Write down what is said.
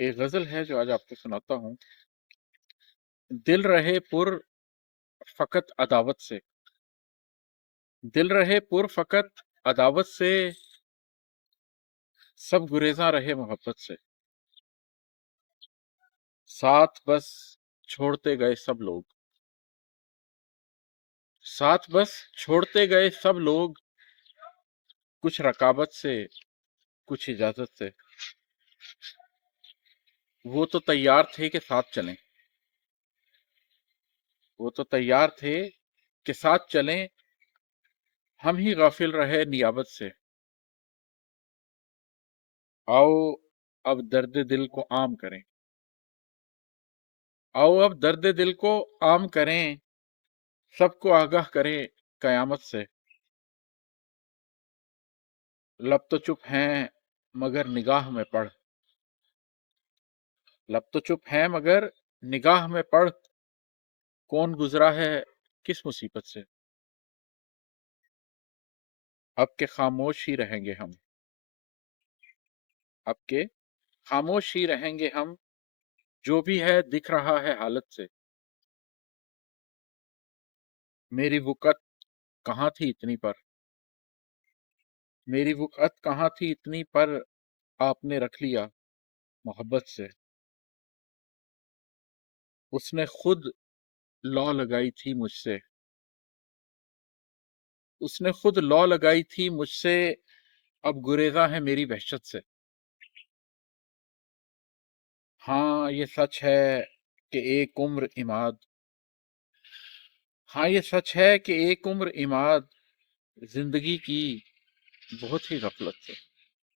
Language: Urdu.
ایک غزل ہے جو آج آپ کو سناتا ہوں۔ دل رہے پر فقط عداوت سے، دل رہے پر فقط عداوت سے، سب گریزاں رہے محبت سے، ساتھ بس چھوڑتے گئے سب لوگ، ساتھ بس چھوڑتے گئے سب لوگ، کچھ رقابت سے کچھ اجازت سے، وہ تو تیار تھے کہ ساتھ چلیں، وہ تو تیار تھے کہ ساتھ چلیں، ہم ہی غافل رہے نیابت سے، آؤ اب درد دل کو عام کریں، آؤ اب درد دل کو عام کریں، سب کو آگاہ کریں قیامت سے، لب تو چپ ہیں مگر نگاہ میں پڑھ، لب تو چپ ہیں مگر نگاہ میں پڑھ، کون گزرا ہے کس مصیبت سے، اب کے خاموش ہی رہیں گے ہم، اب کے خاموش ہی رہیں گے ہم، جو بھی ہے دکھ رہا ہے حالت سے، میری وقت کہاں تھی اتنی پر، میری وقت کہاں تھی اتنی پر، آپ نے رکھ لیا محبت سے، اس نے خود لا لگائی تھی مجھ سے، اس نے خود لا لگائی تھی مجھ سے، اب گریزاں ہے میری وحشت سے، ہاں یہ سچ ہے کہ ایک عمر عماد، ہاں یہ سچ ہے کہ ایک عمر عماد، زندگی کی بہت ہی غفلت سے